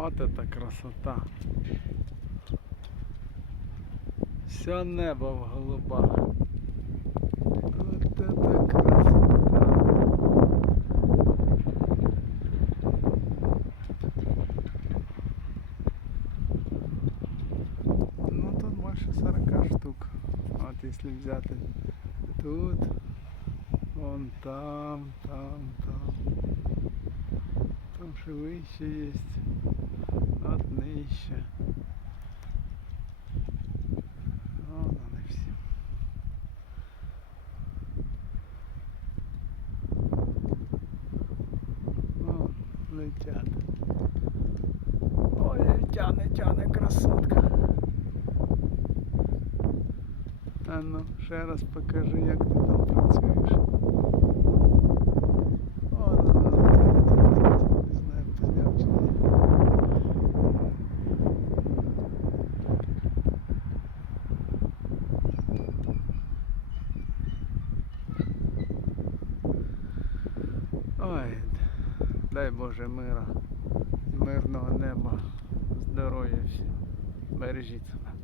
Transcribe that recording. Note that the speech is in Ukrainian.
Вот это красота. Все небо в голубах. Вот это красота. Ну тут больше 40 штук. Вот если взять тут, вон там, там, там. Ще вище є. От нижче. Вон вони всі. Вон летять. Ой, тяне, тяне красотка. А ну, ще раз покажи, як ти там працюєш. Ой, дай Боже мира, мирного неба, здоров'я всім. Бережіть себе.